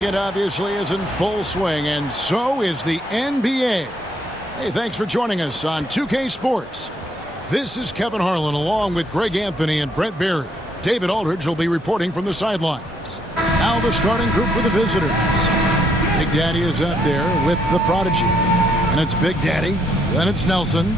It obviously is in full swing, and so is the NBA. Hey, thanks for joining us on 2K Sports. This is Kevin Harlan along with Greg Anthony and Brent Barry. David Aldridge will be reporting from the sidelines. Now the starting group for the visitors. Big Daddy is out there with the prodigy. And it's Big Daddy, then it's Nelson.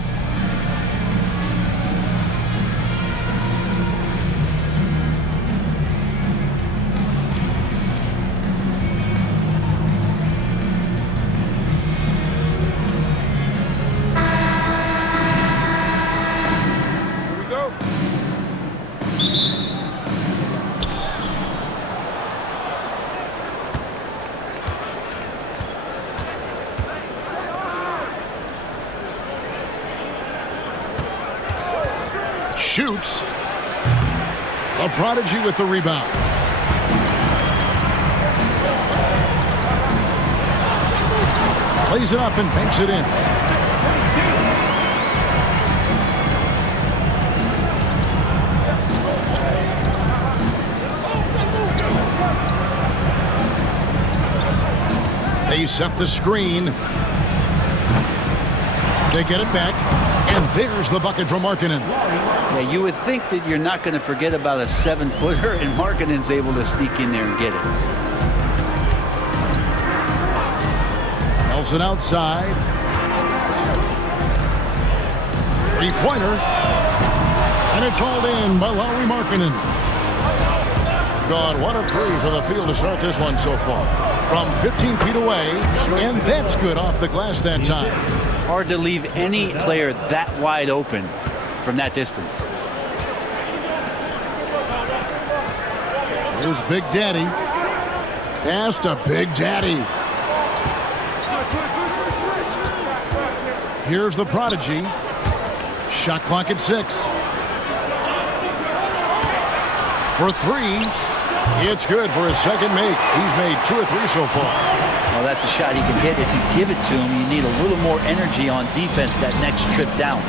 Shoots. A prodigy with the rebound. Plays it up and banks it in. They set the screen. They get it back. And there's the bucket from Markkanen. Yeah, you would think that you're not going to forget about a 7-footer, and Markkanen's able to sneak in there and get it. Nelson outside. Three-pointer. And it's hauled in by Lauri Markkanen. Gone 1 of 3 for the field to start this one so far. From 15 feet away, and that's good off the glass that time. Hard to leave any player that wide open from that distance. Here's Big Daddy. Pass to Big Daddy. Here's the prodigy. Shot clock at 6. For 3. It's good for his second make. He's made 2 or 3 so far. Well, that's a shot he can hit. If you give it to him, you need a little more energy on defense that next trip down.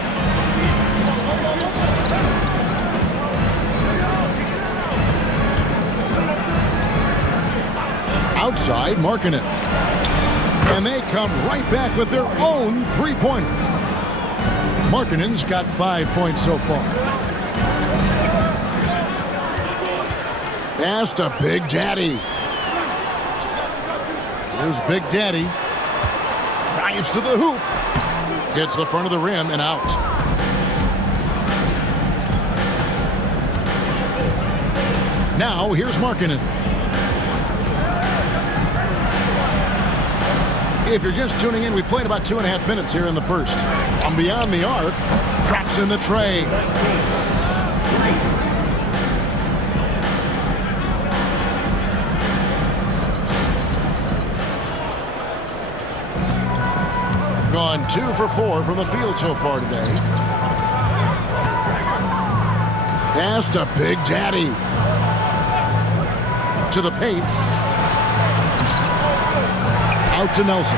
Outside, Markkanen. And they come right back with their own three-pointer. Markkanen's got 5 points so far. Pass to Big Daddy. Here's Big Daddy. Drives to the hoop. Gets the front of the rim and out. Now here's Markkanen. If you're just tuning in, we played about 2.5 minutes here in the first. From beyond the arc, drops in the tray. Gone 2 for 4 from the field so far today. Pass to Big Daddy. To the paint. Out to Nelson.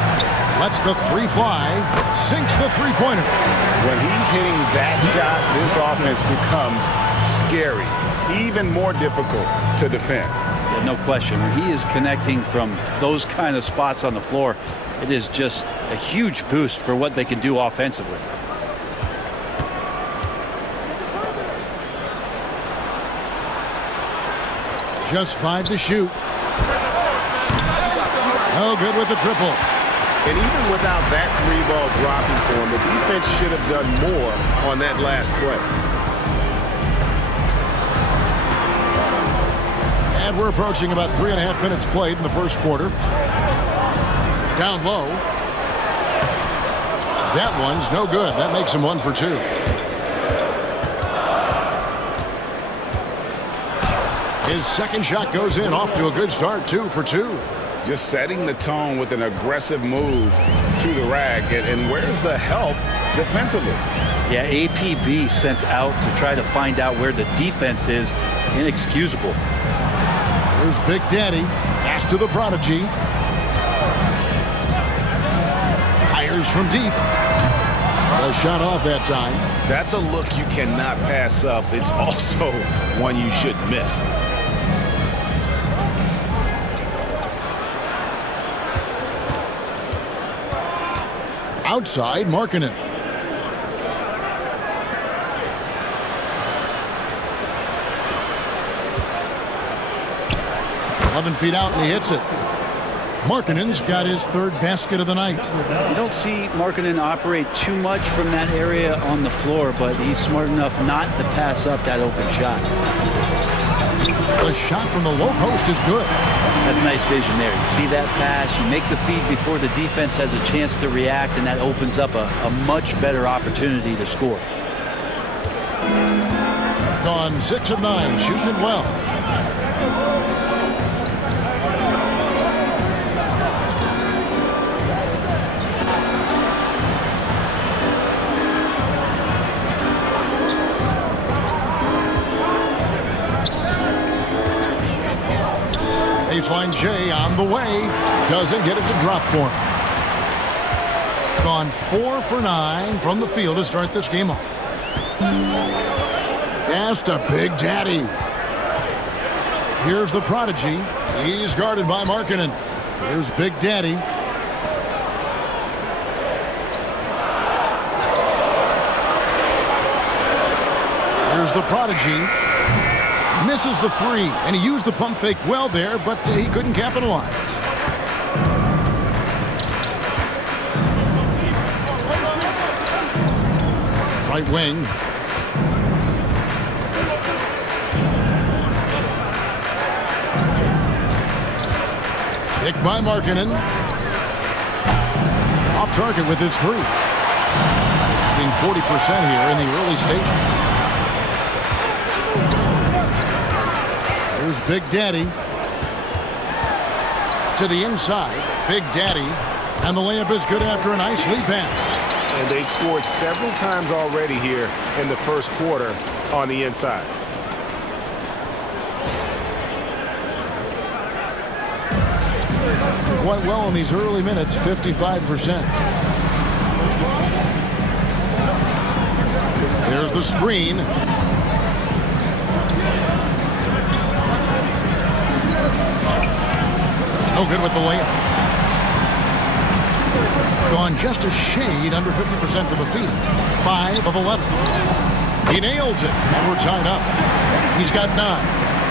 Lets the 3 fly. Sinks the three-pointer. When he's hitting that shot, this offense becomes scary. Even more difficult to defend. Yeah, no question. When he is connecting from those kind of spots on the floor, it is just a huge boost for what they can do offensively. Just 5 to shoot. Oh, good with the triple. And even without that 3-ball dropping for him, the defense should have done more on that last play. And we're approaching about 3.5 minutes played in the first quarter. Down low. That one's no good. That makes him 1 for 2. His second shot goes in, off to a good start, 2 for 2. Just setting the tone with an aggressive move to the rack. And where's the help defensively? Yeah, APB sent out to try to find out where the defense is. Inexcusable. Here's Big Daddy. Pass to the prodigy. Fires from deep. A shot off that time. That's a look you cannot pass up. It's also one you shouldn't miss. Outside, Markkanen. Feet out, and he hits it. Markkanen's got his third basket of the night. You don't see Markkanen operate too much from that area on the floor, but he's smart enough not to pass up that open shot. The shot from the low post is good. That's nice vision there. You see that pass, you make the feed before the defense has a chance to react, and that opens up a much better opportunity to score. Gone 6 of 9, shooting it well. Baseline J on the way. Doesn't get it to drop for him. Gone 4 for 9 from the field to start this game off. Pass to Big Daddy. Here's the prodigy. He's guarded by Markkanen. Here's Big Daddy. Here's the prodigy. Misses the three, and he used the pump fake well there, but he couldn't capitalize. Right wing. Picked by Markkanen. Off target with his three. Being 40% here in the early stages. Here's Big Daddy. To the inside. Big Daddy. And the layup is good after a nice lead pass. And they've scored several times already here in the first quarter on the inside. Quite well in these early minutes, 55%. There's the screen. No good with the layup. Gone just a shade under 50% from the field. 5 of 11. He nails it, and we're tied up. He's got 9.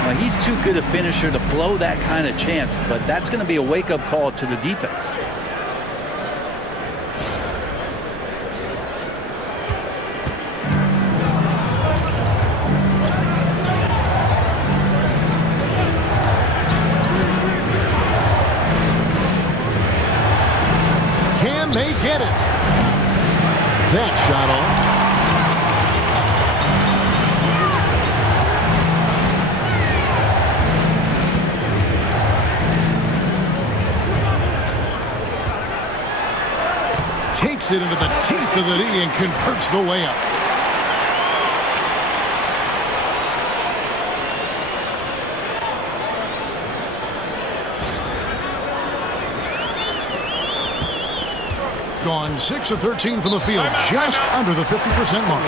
Well, he's too good a finisher to blow that kind of chance, but that's going to be a wake-up call to the defense. Can they get it? That shot off. Takes it into the teeth of the D and converts the layup. Gone 6 of 13 from the field, just under the 50% mark.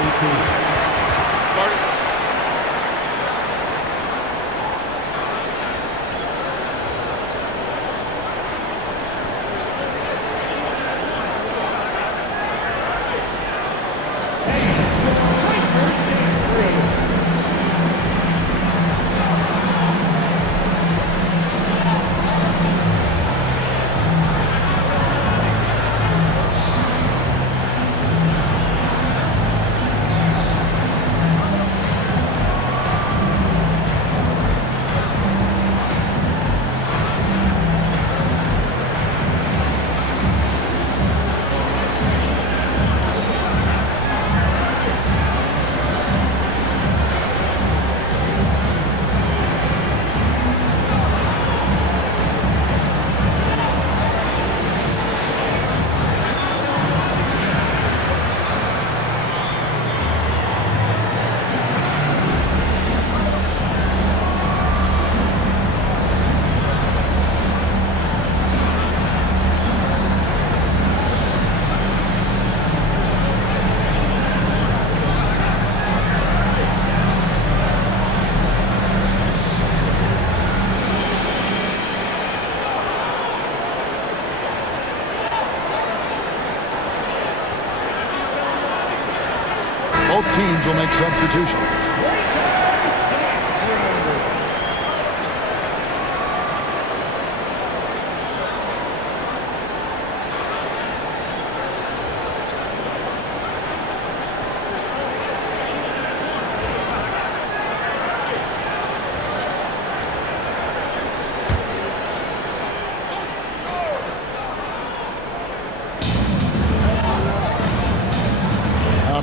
Both teams will make substitutions.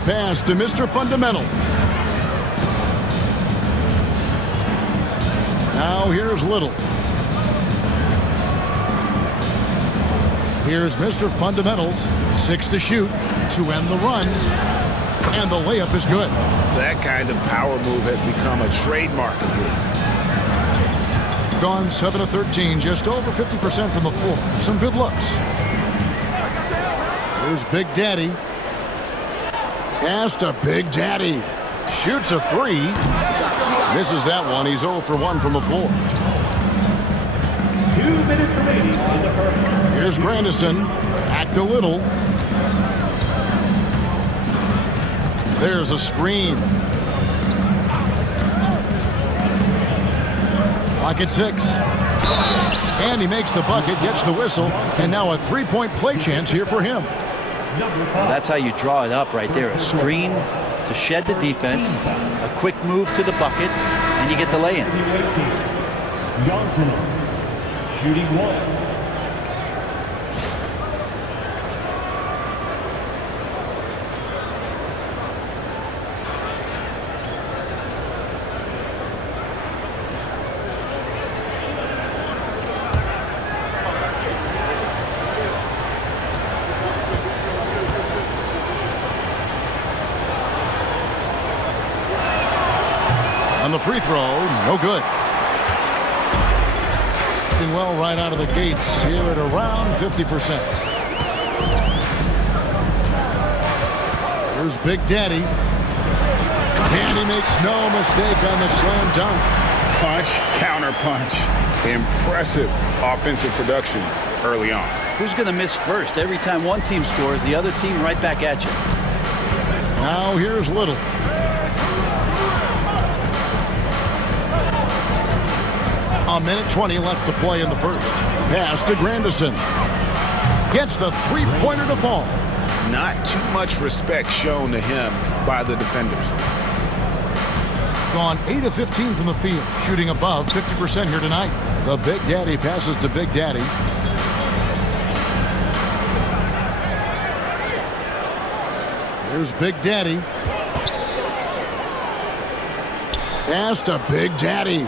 Pass to Mr. Fundamental. Now here's Little. Here's Mr. Fundamentals. 6 to shoot to end the run. And the layup is good. That kind of power move has become a trademark of his. Gone 7 of 13, just over 50% from the floor. Some good looks. Here's Big Daddy. Pass to Big Daddy. Shoots a 3. Misses that one. He's 0 for 1 from the floor. 2 minutes remaining in the first. Here's Grandison. Back to Little. There's a screen. Clock at 6. And he makes the bucket, gets the whistle, and now a three-point play chance here for him. Well, that's how you draw it up right there. A screen to shed the defense, a quick move to the bucket, and you get the lay-in. Johnson shooting 1. On the free throw, no good. Doing well right out of the gates here at around 50%. Here's Big Daddy. And he makes no mistake on the slam dunk. Punch, counter punch. Impressive offensive production early on. Who's going to miss first? Every time one team scores, the other team right back at you. Now here's Little. A minute 20 left to play in the first. Pass to Grandison. Gets the three-pointer to fall. Not too much respect shown to him by the defenders. Gone 8 of 15 from the field, shooting above 50% here tonight. The Big Daddy passes to Big Daddy. Here's Big Daddy. Pass to Big Daddy.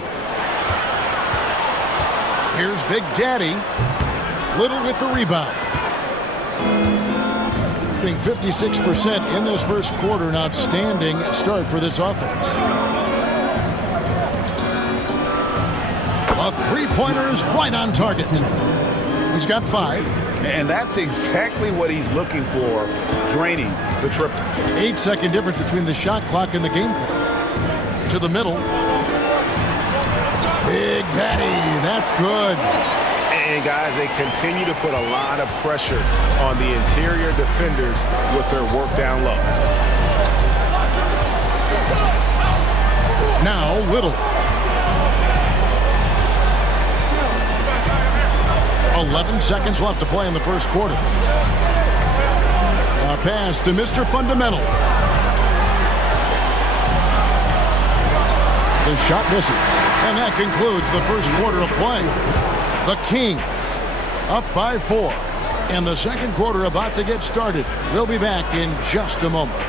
Here's Big Daddy. Little with the rebound. Shooting 56% in this first quarter. An outstanding start for this offense. A three-pointer is right on target. He's got 5. And that's exactly what he's looking for, draining the triple. 8-second difference between the shot clock and the game clock. To the middle. Big Daddy, that's good. And guys, they continue to put a lot of pressure on the interior defenders with their work down low. Now Little. 11 seconds left to play in the first quarter. A pass to Mr. Fundamental. The shot misses. And that concludes the first quarter of play. The Kings up by 4. And the second quarter about to get started. We'll be back in just a moment.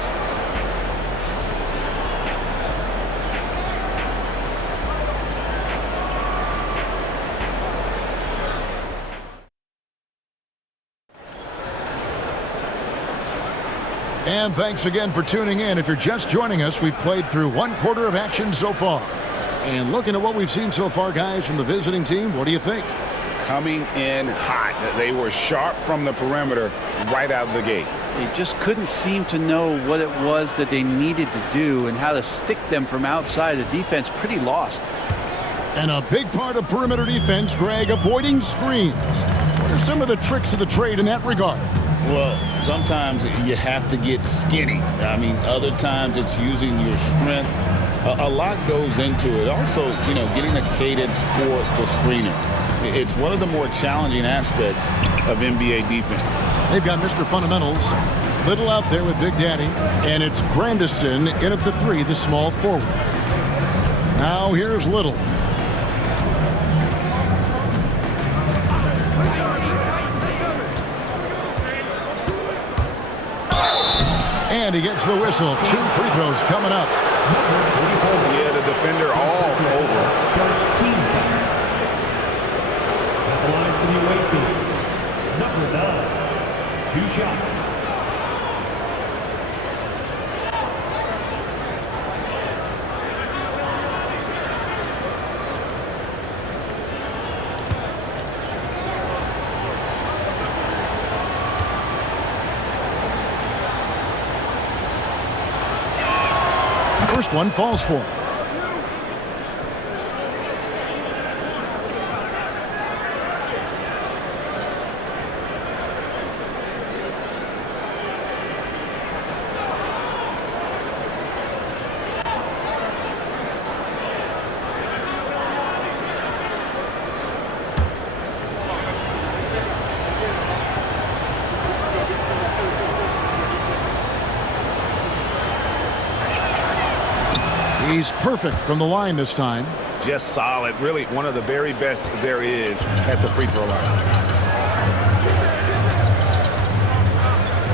And thanks again for tuning in. If you're just joining us, we've played through one quarter of action so far. And looking at what we've seen so far, guys, from the visiting team, what do you think? Coming in hot. They were sharp from the perimeter right out of the gate. They just couldn't seem to know what it was that they needed to do and how to stick them from outside. The defense pretty lost. And a big part of perimeter defense, Greg, avoiding screens. What are some of the tricks of the trade in that regard? Well, sometimes you have to get skinny. I mean, other times it's using your strength. A lot goes into it. Also, getting a cadence for the screener. It's one of the more challenging aspects of NBA defense. They've got Mr. Fundamentals. Little out there with Big Daddy. And it's Grandison in at the 3, the small forward. Now here's Little. And he gets the whistle. 2 free throws coming up. Yeah, the defender all over. First team foul. At the line for the away team. Number 9. 2 shots. First one falls for. He's perfect from the line this time. Just solid. Really one of the very best there is at the free throw line.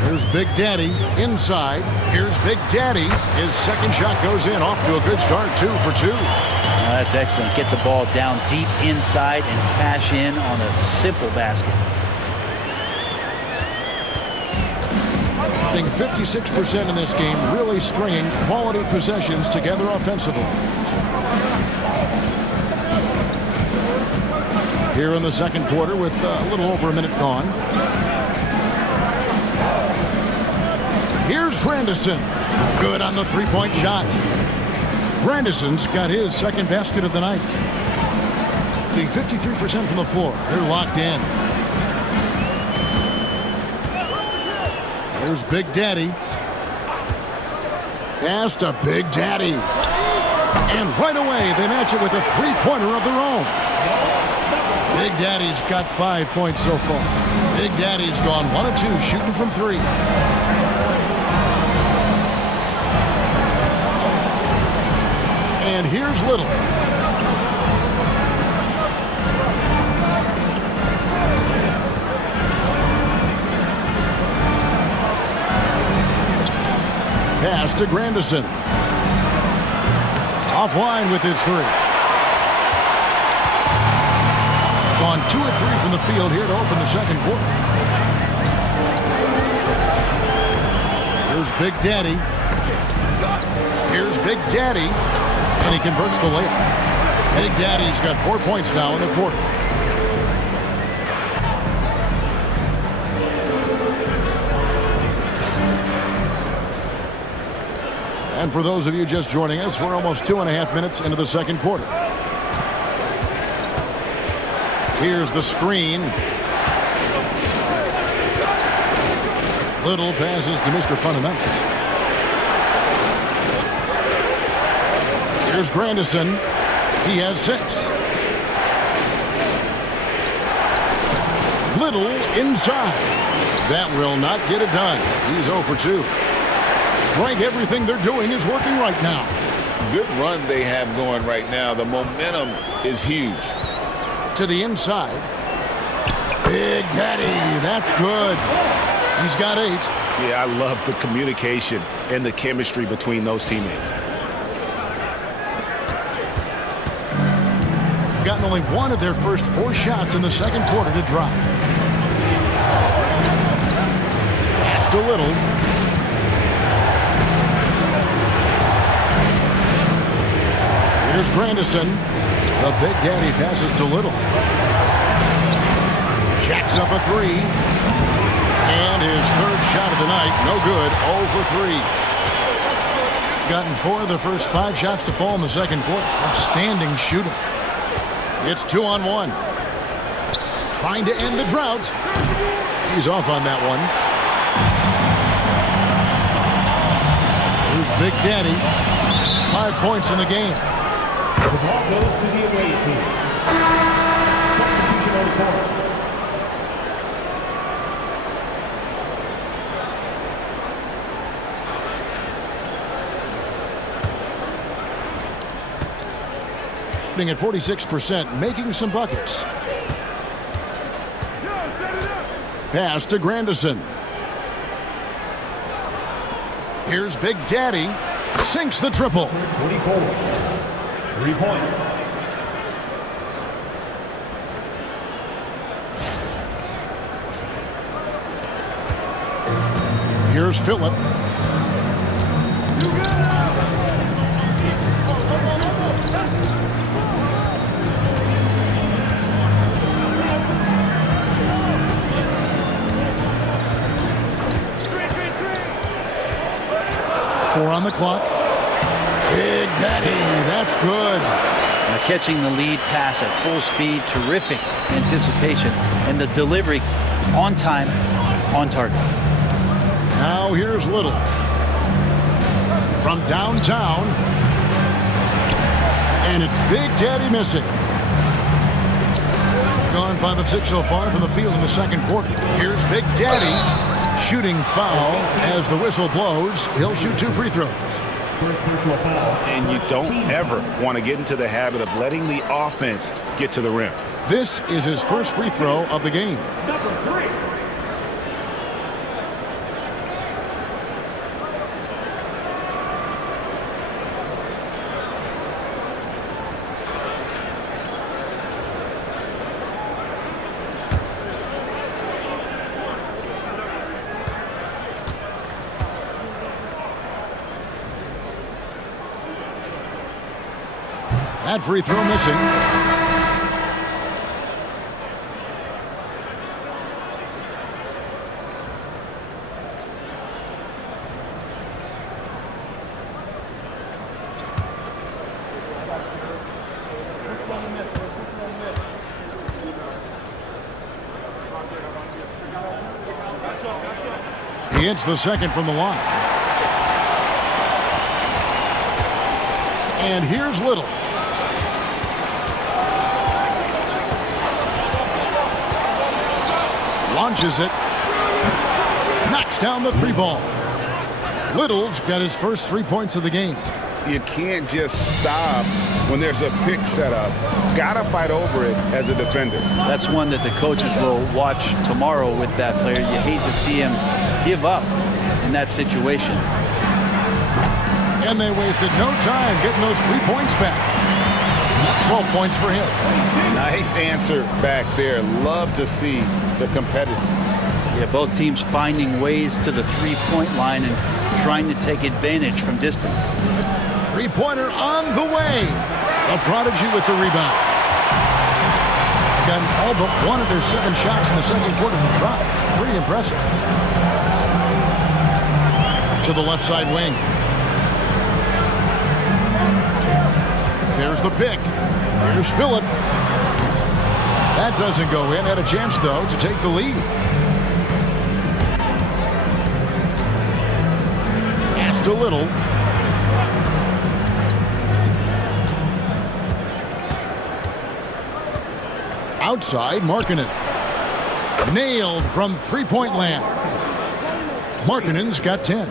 Here's Big Daddy inside. Here's Big Daddy. His second shot goes in. Off to a good start. 2 for 2. That's excellent. Get the ball down deep inside and cash in on a simple basket. 56% in this game, really stringing quality possessions together offensively. Here in the second quarter with a little over a minute gone. Here's Grandison. Good on the three-point shot. Grandison's got his second basket of the night. Being 53% from the floor. They're locked in. There's Big Daddy. Pass to Big Daddy. And right away, they match it with a three-pointer of their own. Big Daddy's got 5 points so far. Big Daddy's gone 1 of 2, shooting from 3. And here's Little. Pass to Grandison. Offline with his 3. Gone 2 of 3 from the field here to open the second quarter. Here's Big Daddy. Here's Big Daddy. And he converts the layup. Big Daddy's got 4 points now in the quarter. And for those of you just joining us, we're almost 2.5 minutes into the second quarter. Here's the screen. Little passes to Mr. Fundamentals. Here's Grandison. He has 6. Little inside. That will not get it done. He's 0 for 2. Greg, everything they're doing is working right now. Good run they have going right now. The momentum is huge. To the inside. Big Daddy. That's good. He's got 8. Yeah, I love the communication and the chemistry between those teammates. Gotten only 1 of their first 4 shots in the second quarter to drop. Pass to Little. Here's Grandison. The Big Daddy passes to Little. Jacks up a 3. And his 3rd shot of the night. No good. 0 for 3. Gotten 4 of the first 5 shots to fall in the second quarter. Outstanding shooter. It's 2-on-1. Trying to end the drought. He's off on that one. Here's Big Daddy. 5 points in the game. The ball goes to the away team. Substitution on the court. At 46%, making some buckets. Pass to Grandison. Here's Big Daddy. Sinks the triple. 24. 3 points. Here's Phillip. Four on the clock. Big Daddy, that's good. Now catching the lead pass at full speed, terrific anticipation, and the delivery on time, on target. Now here's Little. From downtown. And it's Big Daddy missing. Gone 5 of 6 so far from the field in the second quarter. Here's Big Daddy. Shooting foul as the whistle blows. He'll shoot 2 free throws. First personal foul. And you don't ever want to get into the habit of letting the offense get to the rim. This is his first free throw of the game. Number 3. That free throw missing. He hits the second from the line. And here's Little. Launches it. Knocks down the 3 ball. Little's got his first 3 points of the game. You can't just stop when there's a pick set up. Gotta fight over it as a defender. That's one that the coaches will watch tomorrow with that player. You hate to see him give up in that situation. And they wasted no time getting those 3 points back. 12 points for him. Nice answer back there. Love to see the competitiveness. Yeah, both teams finding ways to the 3-point line and trying to take advantage from distance. 3-pointer on the way. A prodigy with the rebound. Got all but one of their 7 shots in the second quarter to drop. Pretty impressive. To the left side wing. There's the pick. Here's Phillip. That doesn't go in. Had a chance, though, to take the lead. Pass to Little. Outside, Markkanen. Nailed from 3-point land. Markkanen's got 10.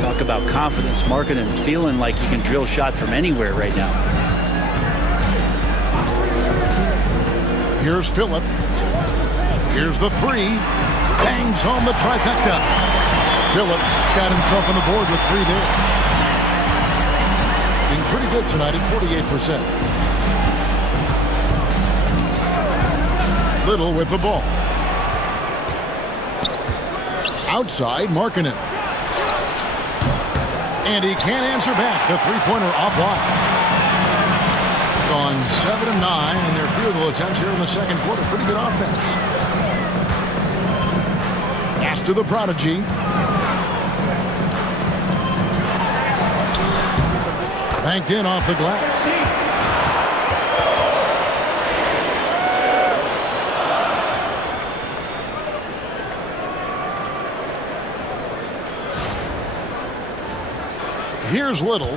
Talk about confidence. Markkanen feeling like he can drill shots from anywhere right now. Here's Phillip. Here's the 3. Bangs home the trifecta. Phillips got himself on the board with 3 there. Being pretty good tonight at 48%. Little with the ball. Outside, Markkanen. And he can't answer back. The 3-pointer offline. Gone 7 of 9 in their field goal attempts here in the second quarter. Pretty good offense. Pass to the prodigy. Banked in off the glass. Here's Little.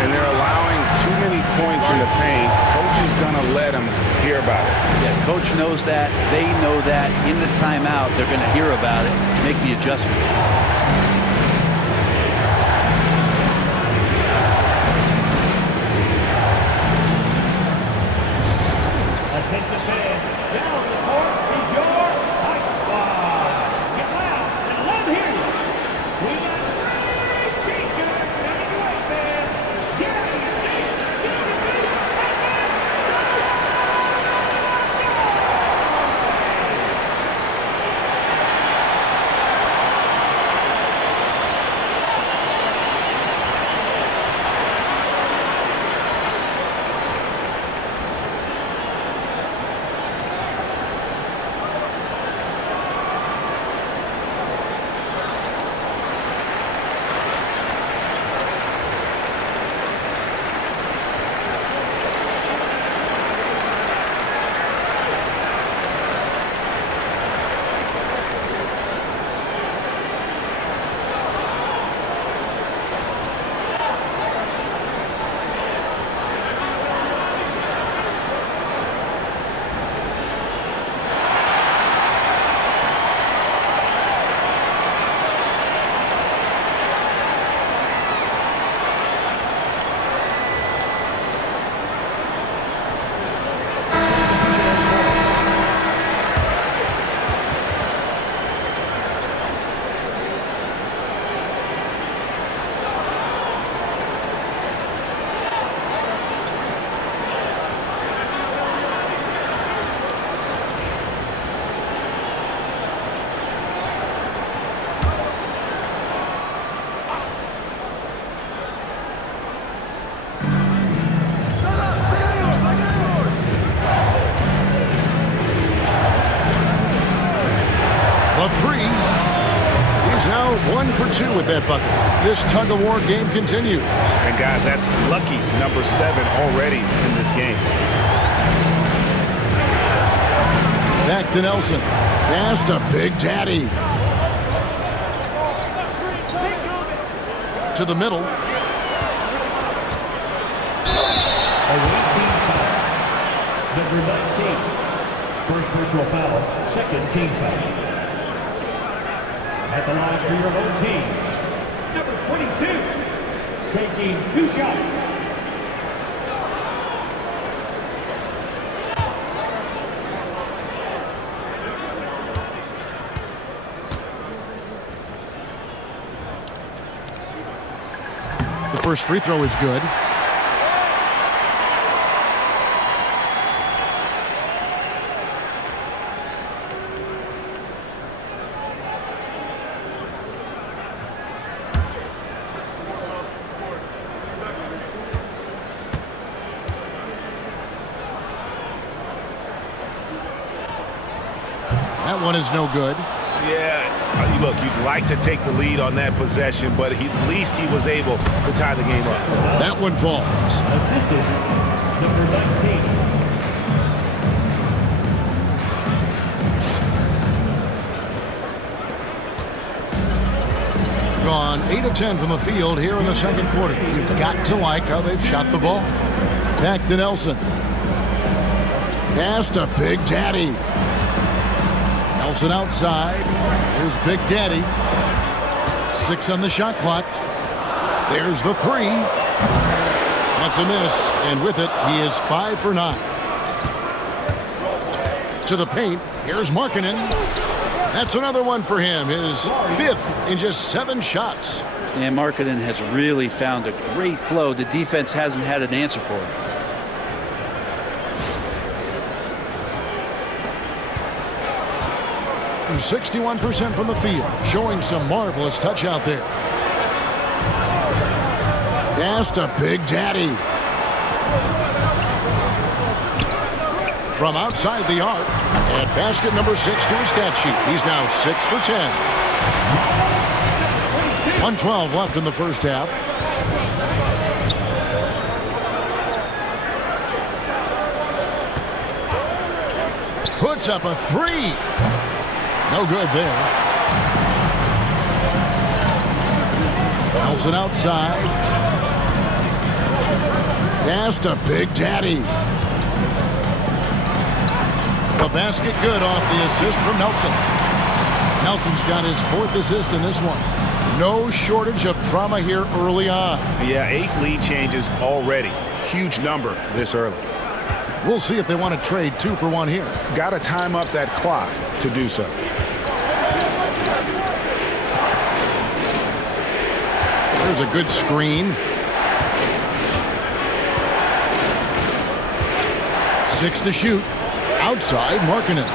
And they're allowing too many points in the paint. Coach is going to let them hear about it. Yeah, coach knows that. They know that. In the timeout, they're going to hear about it and make the adjustment. Attention fans, down the court is your high five. Get loud and let them hear you. We got great t-shirts heading away, fans. Get out of your seats. Get on your feet. A three. He's now 1 for 2 with that bucket. This tug-of-war game continues. And guys, that's lucky number 7 already in this game. Back to Nelson. Pass to Big Daddy. To the middle. Away team foul. Number 19. First personal foul. Second team foul. At the line for your own team. Number 22. Taking 2 shots. The first free throw is good. That one is no good. Yeah, look, you'd like to take the lead on that possession, but at least he was able to tie the game up. That one falls. Assistant, number 19. Gone 8 of 10 from the field here in the second quarter. You've got to like how they've shot the ball. Back to Nelson. Pass to Big Daddy. Nelson outside. Here's Big Daddy. 6 on the shot clock. There's the 3. That's a miss, and with it, he is 5 for 9. To the paint. Here's Markkanen. That's another one for him. His 5th in just 7 shots. And Markkanen has really found a great flow. The defense hasn't had an answer for it. From 61% from the field, showing some marvelous touch out there. Pass to Big Daddy. From outside the arc, and basket number 6 to his stat sheet. He's now 6 for 10. 1:12 left in the first half. Puts up a 3. No good there. Nelson outside. Pass to Big Daddy. The basket good off the assist from Nelson. Nelson's got his 4th assist in this one. No shortage of drama here early on. Yeah, 8 lead changes already. Huge number this early. We'll see if they want to trade 2 for 1 here. Got to time up that clock to do so. There's a good screen. 6 to shoot. Outside, Markkanen.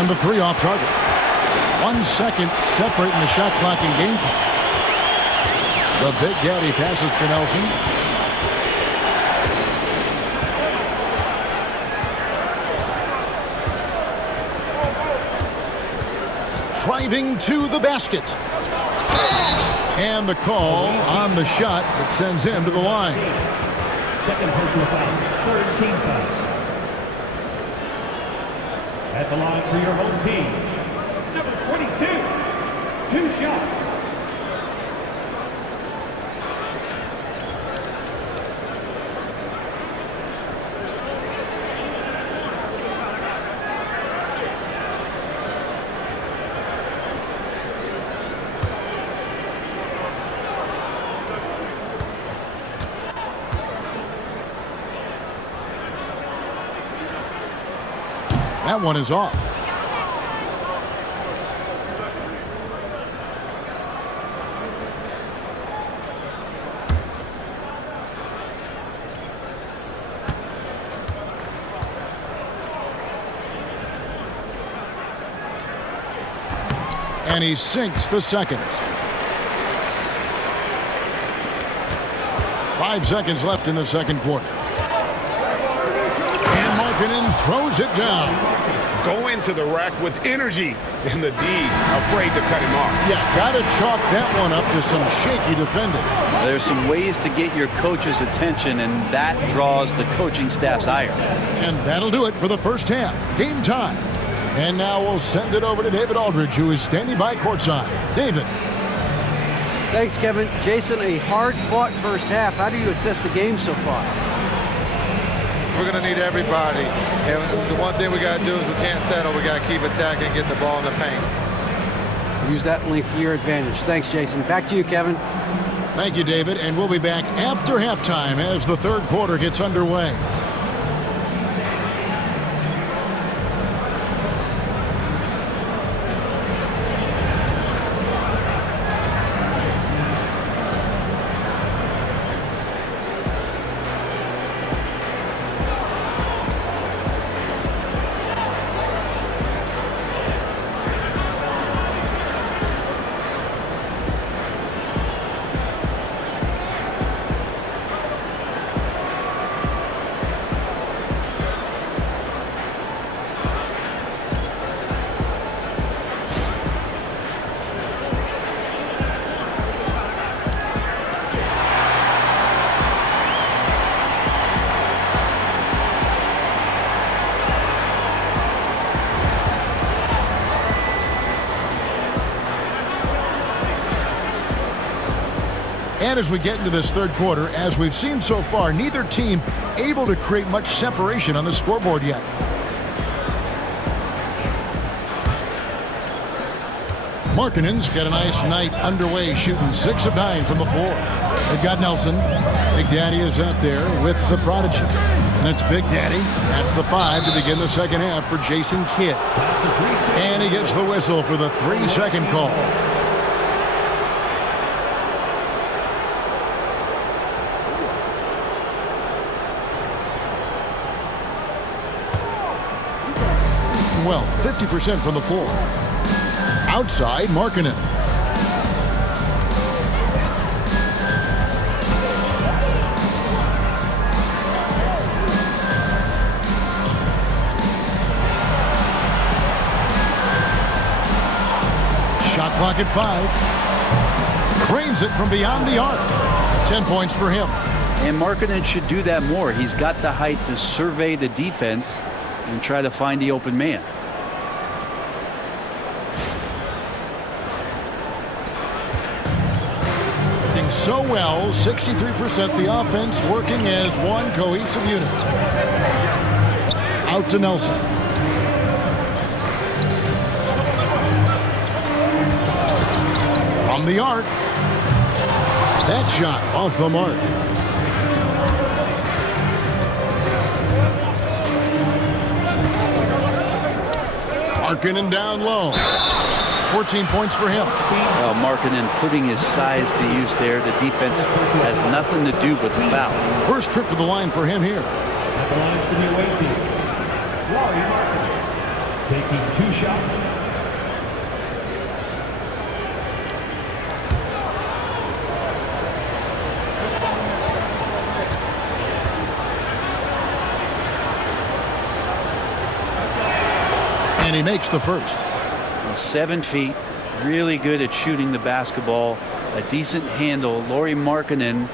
And the 3 off target. 1 second separating the shot clock and game clock. The Big Daddy passes to Nelson. Driving to the basket. And the call on the shot that sends him to the line. Second personal foul, 3rd team foul. At the line for your home team, number 22, 2 shots. That one is off. And he sinks the second. 5 seconds left in the second quarter. And Markkanen throws it down. Go into the rack with energy, and the D afraid to cut him off. Yeah, got to chalk that one up to some shaky defending. There's some ways to get your coach's attention, and that draws the coaching staff's ire. And that'll do it for the first half. Game time. And now we'll send it over to David Aldridge, who is standing by courtside. David. Thanks, Kevin. Jason, a hard-fought first half. How do you assess the game so far? We're going to need everybody. And the one thing we got to do is we can't settle. We got to keep attacking and get the ball in the paint. Use that length to your advantage. Thanks, Jason. Back to you, Kevin. Thank you, David. And we'll be back after halftime as the third quarter gets underway. And as we get into this third quarter, as we've seen so far, neither team able to create much separation on the scoreboard yet. Markkanen's got a nice night underway, shooting 6 of 9 from the floor. They've got Nelson. Big Daddy is out there with the prodigy. And it's Big Daddy. That's the 5 to begin the second half for Jason Kidd. And he gets the whistle for the 3-second call. Well, 50% from the floor. Outside, Markkanen. Shot clock at 5. Cranes it from beyond the arc. 10 points for him. And Markkanen should do that more. He's got the height to survey the defense and try to find the open man. so well, 63% the offense working as one cohesive unit. Out to Nelson. From the arc. That shot off the mark. Markkanen down low. 14 points for him. Markkanen putting his size to use there. The defense has nothing to do but the foul. First trip to the line for him here. At the line for the away team, Lauri Markkanen taking 2 shots. And he makes the first. 7 feet, really good at shooting the basketball, a decent handle. Lauri Markkanen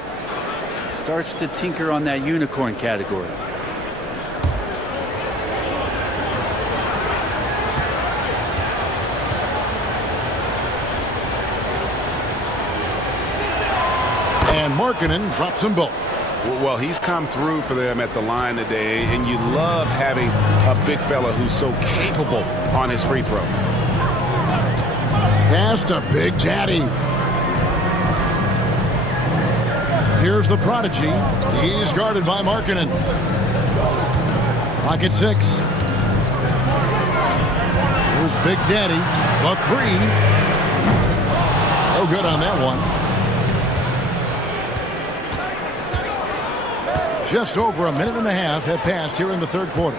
starts to tinker on that unicorn category. And Markkanen drops them both. Well, he's come through for them at the line today, and you love having a big fella who's so capable on his free throw. Pass to Big Daddy. Here's the prodigy. He's guarded by Markkanen. Clock at 6. Here's Big Daddy. The 3. No good on that one. Just over a minute and a half have passed here in the third quarter.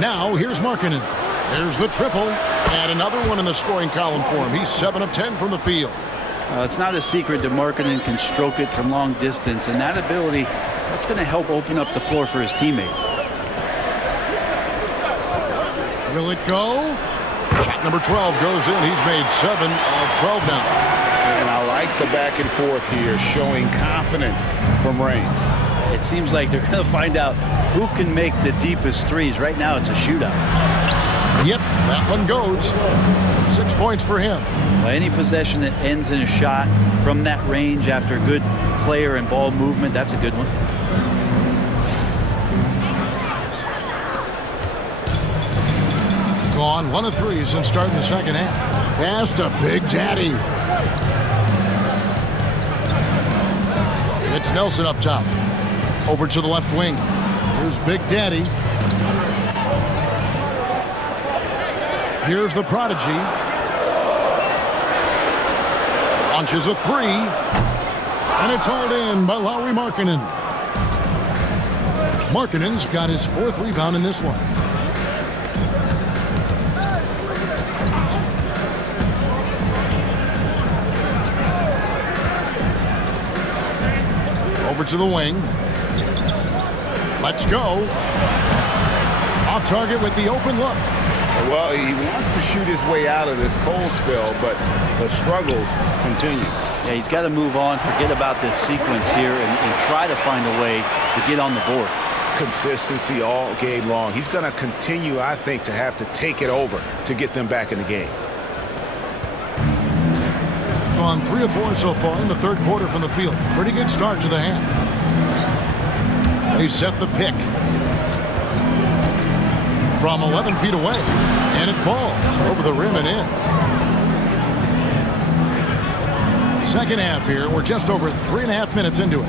Now here's Markkanen. There's the triple. And another one in the scoring column for him. He's 7 of 10 from the field. It's not a secret that Markkanen can stroke it from long distance, and that ability, that's going to help open up the floor for his teammates. Will it go? Shot number 12 goes in. He's made 7 of 12 now. And I like the back and forth here, showing confidence from range. It seems like they're going to find out who can make the deepest threes. Right now, it's a shootout. Yep, that one goes. 6 points for him. Any possession that ends in a shot from that range after good player and ball movement, that's a good one. Gone 1 of 3 since starting the second half. Pass to Big Daddy. It's Nelson up top. Over to the left wing. Here's Big Daddy. Here's the prodigy. Launches a 3. And it's hauled in by Lauri Markkanen. Markkanen's got his 4th rebound in this one. Over to the wing. Let's go. Off target with the open look. Well, he wants to shoot his way out of this cold spell, but the struggles continue. Yeah, he's got to move on, forget about this sequence here, and try to find a way to get on the board. Consistency all game long. He's going to continue, I think, to have to take it over to get them back in the game. On 3 of 4 so far in the third quarter from the field. Pretty good start to the half. They set the pick. From 11 feet away. And it falls over the rim and in. Second half here. We're just over 3.5 minutes into it.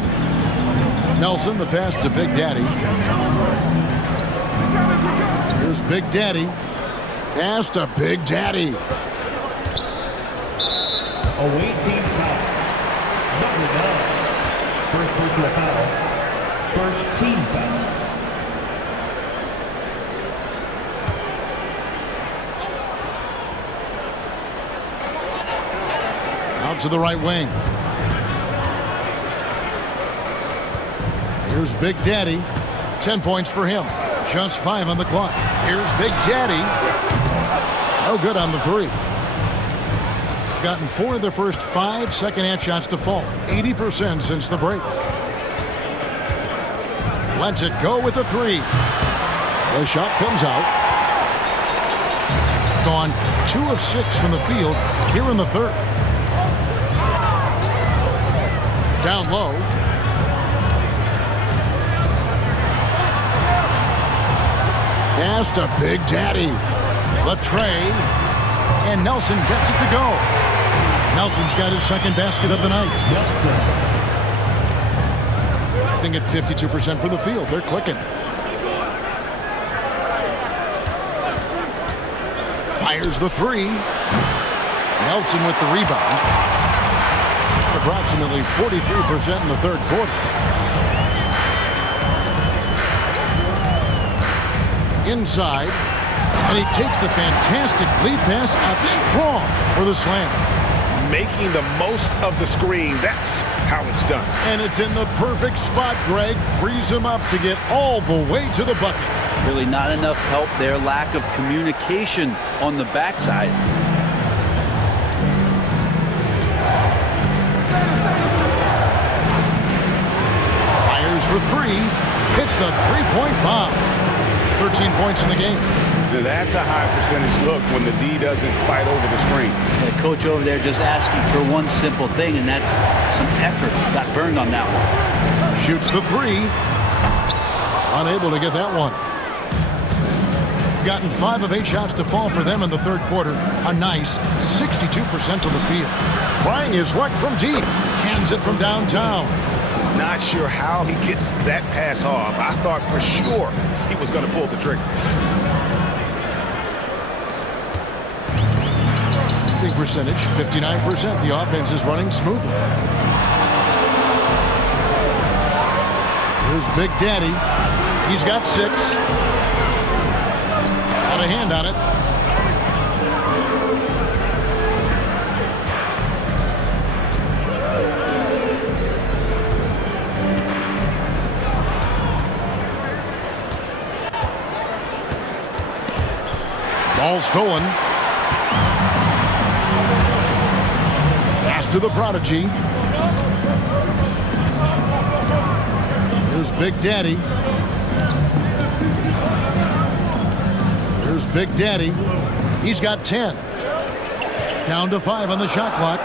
Nelson, the pass to Big Daddy. Here's Big Daddy. Pass to Big Daddy. Away team foul. Number 9. First personal foul. First team foul. Out to the right wing. Here's Big Daddy. 10 points for him. Just 5 on the clock. Here's Big Daddy. No good on the 3. Gotten 4 of their first 5 second-half shots to fall. 80% since the break. Lets it go with a 3. The shot comes out. Gone 2 of 6 from the field here in the third. Down low. Pass to Big Daddy. The tray. And Nelson gets it to go. Nelson's got his second basket of the night. At 52% from the field. They're clicking. Fires the three. Nelson with the rebound. Approximately 43% in the third quarter. Inside. And he takes the fantastic lead pass up strong for the slam. Making the most of the screen. That's how it's done. And it's in the perfect spot, Greg. Frees him up to get all the way to the bucket. Really not enough help there. Lack of communication on the backside. Fires for three. Hits the three-point bomb. 13 points in the game. That's a high percentage look when the D doesn't fight over the screen. The coach over there just asking for one simple thing, and that's some effort. Got burned on that one. Shoots the three. Unable to get that one. Gotten 5 of 8 shots to fall for them in the third quarter. A nice 62% from the field. Trying his luck from deep. Cans it from downtown. Not sure how he gets that pass off. I thought for sure he was going to pull the trigger. Percentage 59%. The offense is running smoothly. Here's Big Daddy. He's got 6. Got a hand on it. Ball stolen. To the prodigy. Here's Big Daddy. Here's Big Daddy. He's got 10. Down to 5 on the shot clock.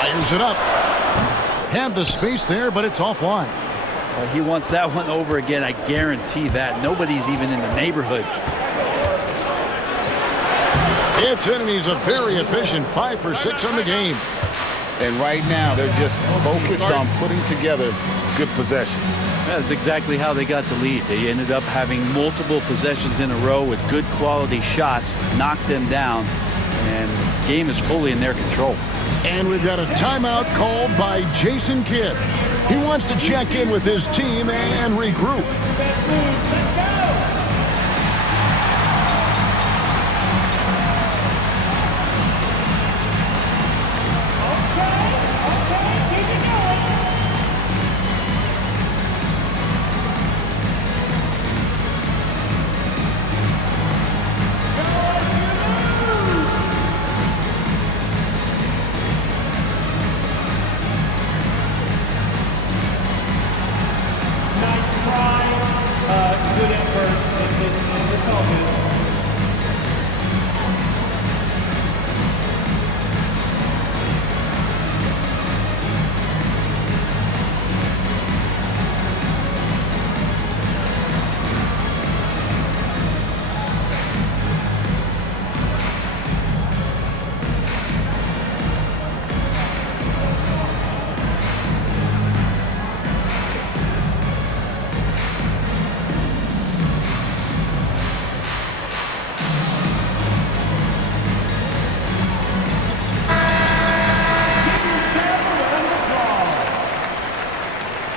Fires it up. Had the space there, but it's offline. Well, he wants that one over again. I guarantee that. Nobody's even in the neighborhood. It's in, and he's a very efficient 5 for 6 on the game. And right now, they're just focused on putting together good possession. That's exactly how they got the lead. They ended up having multiple possessions in a row with good quality shots, knocked them down, and the game is fully in their control. And we've got a timeout called by Jason Kidd. He wants to check in with his team and regroup.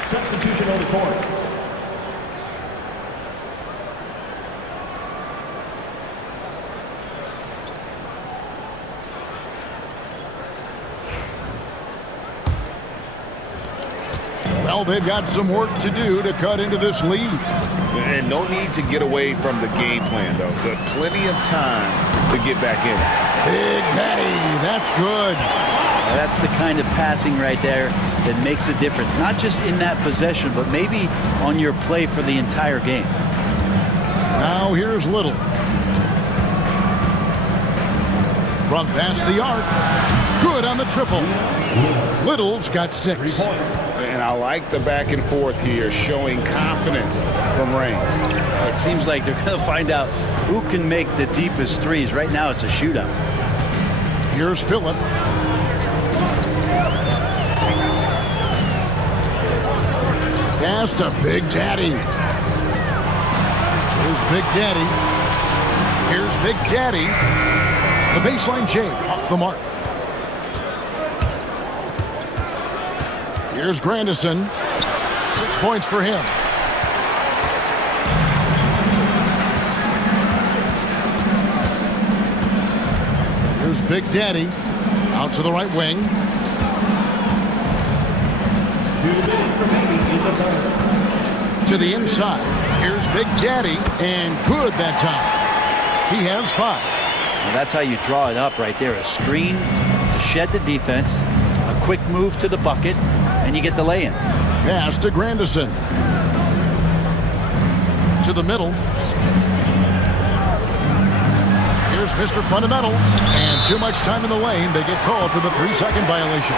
Substitution on the court. Well, they've got some work to do to cut into this lead. And no need to get away from the game plan, though. But plenty of time to get back in it. Big Daddy, that's good. That's the kind of passing right there that makes a difference, not just in that possession, but maybe on your play for the entire game. Now here's Little. From past the arc. Good good on the triple. Little's got 6. And I like the back and forth here, showing confidence from Rain. It seems like they're going to find out who can make the deepest threes. Right now, it's a shootout. Here's Phillip. Pass to Big Daddy. Here's Big Daddy. Here's Big Daddy. The baseline J off the mark. Here's Grandison. 6 points for him. Here's Big Daddy. Out to the right wing. 2 minutes remaining in the third. To the inside. Here's Big Daddy. And good that time. He has 5. Well, that's how you draw it up right there. A screen to shed the defense. A quick move to the bucket. And you get the lay-in. Pass to Grandison. To the middle. Here's Mr. Fundamentals. And too much time in the lane. They get called for the 3-second violation.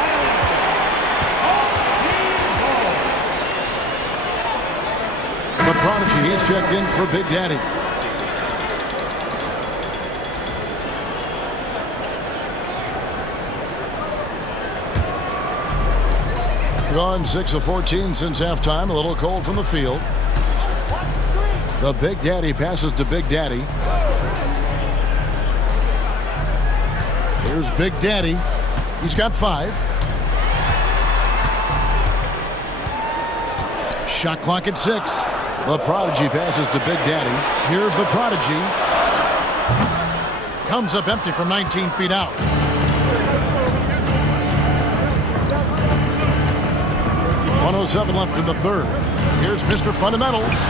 The prodigy is checked in for Big Daddy. Gone 6 of 14 since halftime. A little cold from the field. The Big Daddy passes to Big Daddy. Here's Big Daddy. He's got 5. Shot clock at 6. The prodigy passes to Big Daddy. Here's the prodigy. Comes up empty from 19 feet out. .107 left in the third. Here's Mr. Fundamentals.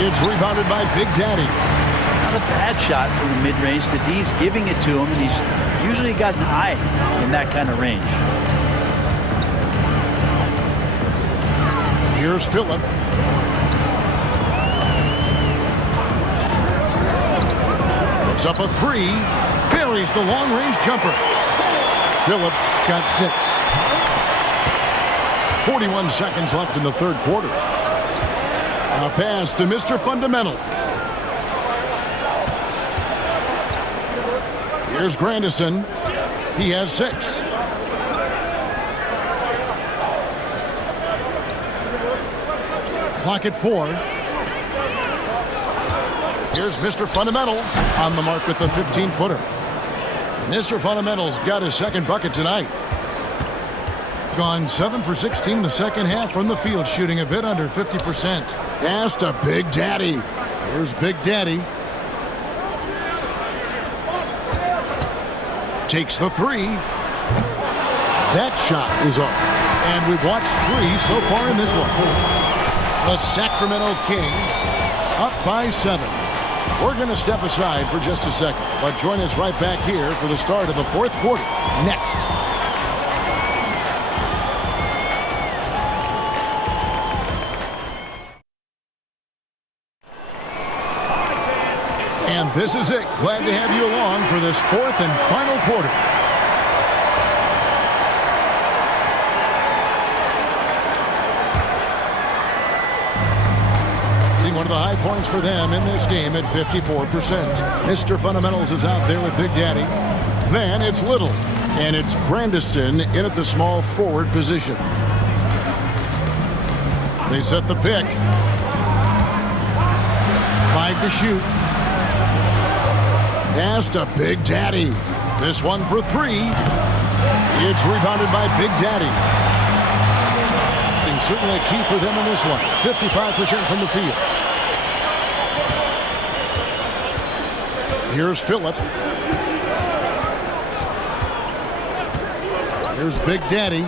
It's rebounded by Big Daddy. Not a bad shot from the mid-range. The D's giving it to him, and he's usually got an eye in that kind of range. Here's Phillip. Puts up a 3. Buries the long-range jumper. Phillips got 6. 41 seconds left in the third quarter. A pass to Mr. Fundamentals. Here's Grandison. He has 6. Clock at 4. Here's Mr. Fundamentals on the mark with the 15-footer. Mr. Fundamentals got his second bucket tonight. Gone 7 for 16 the second half from the field, shooting a bit under 50%. Pass to Big Daddy. Here's Big Daddy. Takes the 3. That shot is off. And we've watched 3 so far in this one. The Sacramento Kings up by 7. We're going to step aside for just a second, but join us right back here for the start of the fourth quarter next. And this is it. Glad to have you along for this fourth and final quarter. One of the high points for them in this game at 54%. Mr. Fundamentals is out there with Big Daddy. Then it's Little. And it's Grandison in at the small forward position. They set the pick. 5 to shoot. Pass to Big Daddy. This one for 3. It's rebounded by Big Daddy. And certainly a key for them in this one. 55% from the field. Here's Phillip. Here's Big Daddy.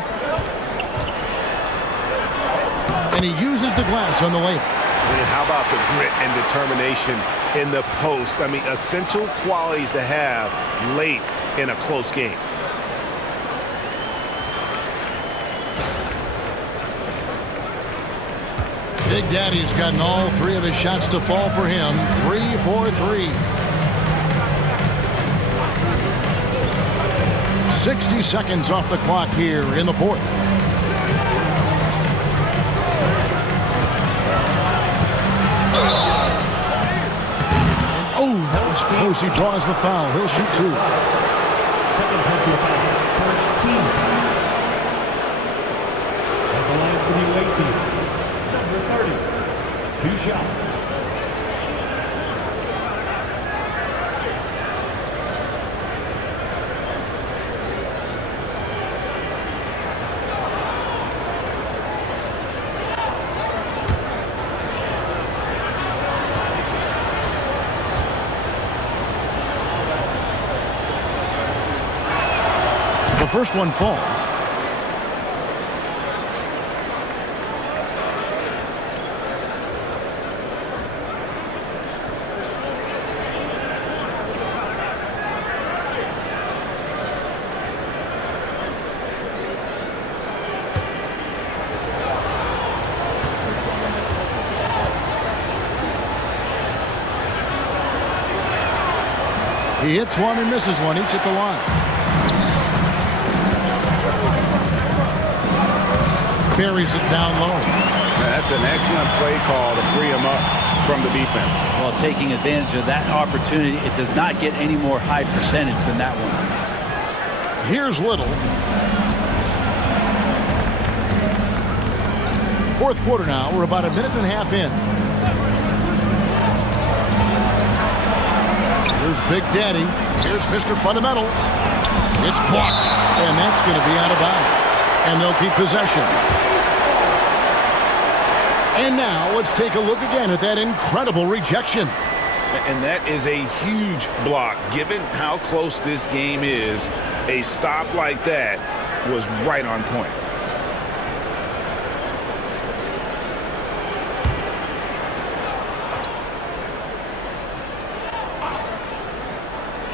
And he uses the glass on the layup. And how about the grit and determination in the post? I mean, essential qualities to have late in a close game. Big Daddy's gotten all 3 of his shots to fall for him. 3 for 3. 60 seconds off the clock here in the fourth. And oh, that was close. He draws the foul. He'll shoot two. Second personal foul. First team foul. At the line for the away team. Number 30. 2 shots. The first one falls. He hits one and misses one, each at the line. Buries it down low. That's an excellent play call to free him up from the defense. Well, taking advantage of that opportunity, it does not get any more high percentage than that one. Here's Little. Fourth quarter now. We're about a minute and a half in. Here's Big Daddy. Here's Mr. Fundamentals. It's blocked, and that's going to be out of bounds. And they'll keep possession. And now let's take a look again at that incredible rejection. And that is a huge block. Given how close this game is, a stop like that was right on point.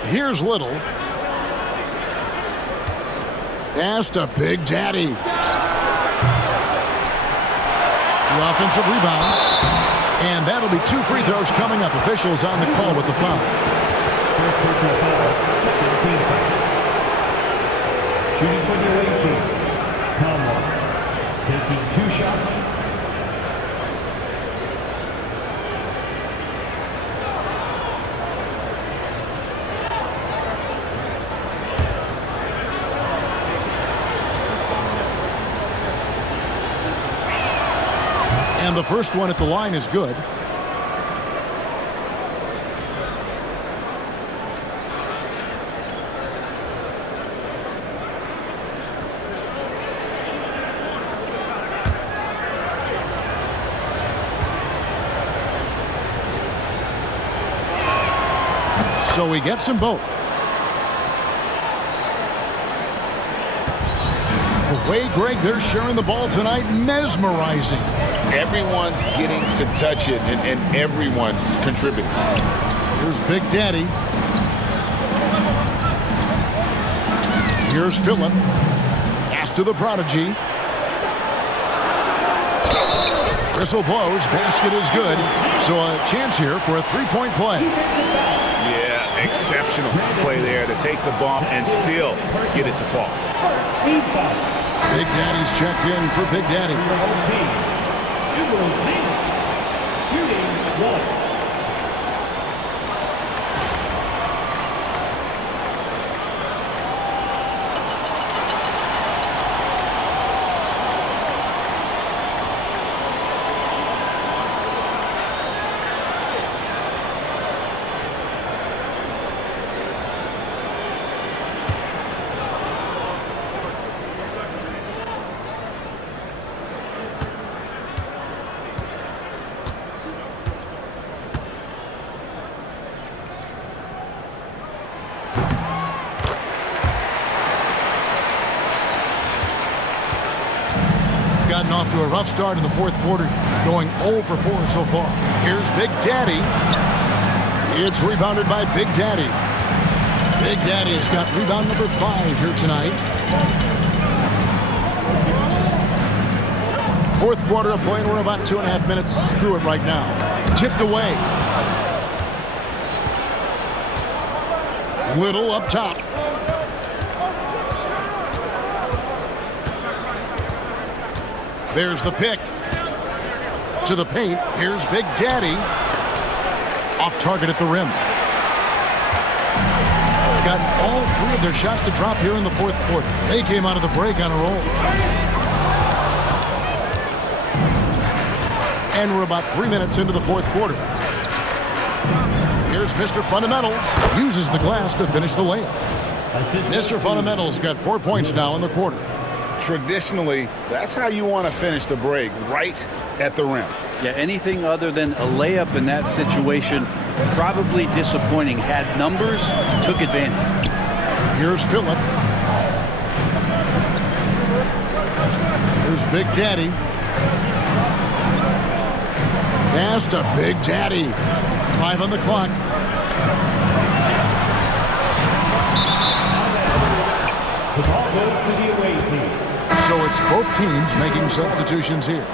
Here's Little. Pass to Big Daddy. The offensive rebound. And that'll be 2 free throws coming up. Officials on the call with the foul. First personal foul. Second team foul. Shooting for the away team. Conlon taking 2 shots. And the first one at the line is good. So he gets them both. The way, Greg, they're sharing the ball tonight, mesmerizing. Everyone's getting to touch it, and everyone's contributing. Here's Big Daddy. Here's Phillip. Pass to the prodigy. Whistle blows. Basket is good. So a chance here for a three-point play. Yeah, exceptional play there to take the bump and still get it to fall. Big Daddy's checked in for Big Daddy. Shooting 1. Gotten off to a rough start in the fourth quarter, going 0 for 4 so far. Here's Big Daddy. It's rebounded by Big Daddy. Big Daddy's got rebound number 5 here tonight. Fourth quarter of play, and we're about 2.5 minutes through it right now. Tipped away. Little up top. There's the pick. To the paint. Here's Big Daddy. Off target at the rim. Got all three of their shots to drop here in the fourth quarter. They came out of the break on a roll. And we're about 3 minutes into the fourth quarter. Here's Mr. Fundamentals. Uses the glass to finish the layup. Mr. Fundamentals got 4 points now in the quarter. Traditionally, that's how you want to finish the break, right at the rim. Yeah, anything other than a layup in that situation, probably disappointing. Had numbers, took advantage. Here's Phillip. Here's Big Daddy. Pass to Big Daddy. 5 on the clock. The ball goes to the away team. So it's both teams making substitutions here.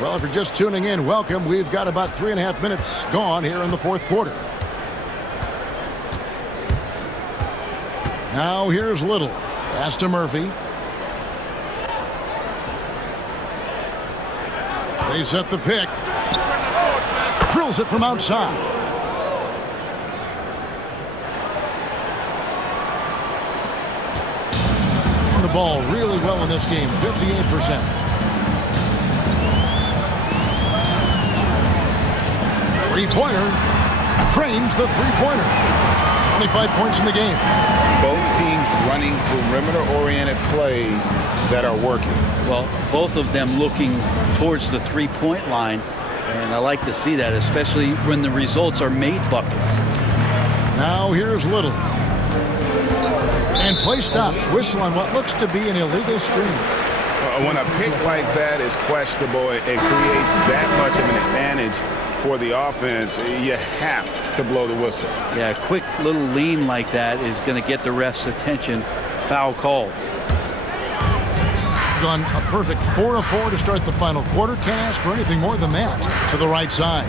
Well, if you're just tuning in, welcome. We've got about 3.5 minutes gone here in the fourth quarter. Now here's Little. Pass to Murphy. They set the pick. Drills it from outside. The ball really well in this game, 58%. Three-pointer. Trains the three-pointer. 25 points in the game. Both teams running perimeter-oriented plays that are working. Well, both of them looking towards the three-point line, and I like to see that, especially when the results are made buckets. Now here's Little. And play stops. Whistle on what looks to be an illegal screen. When a pick like that is questionable, it creates that much of an advantage for the offense. You have to blow the whistle. Yeah, a quick little lean like that is going to get the ref's attention. Foul called. Gone a perfect 4 of 4 to start the final quarter. Can't ask for anything more than that. To the right side.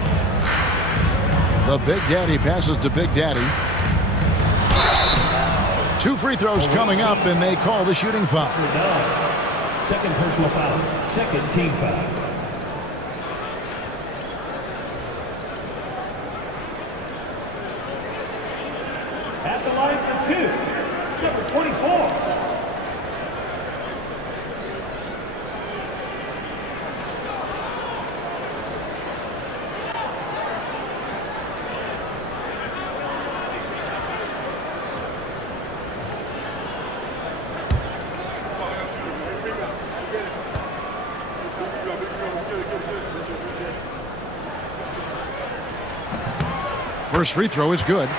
The Big Daddy passes to Big Daddy. 2 free throws coming up, and they call the shooting foul. Second personal foul. Second team foul. At the line for 2, number 24. First free throw is good.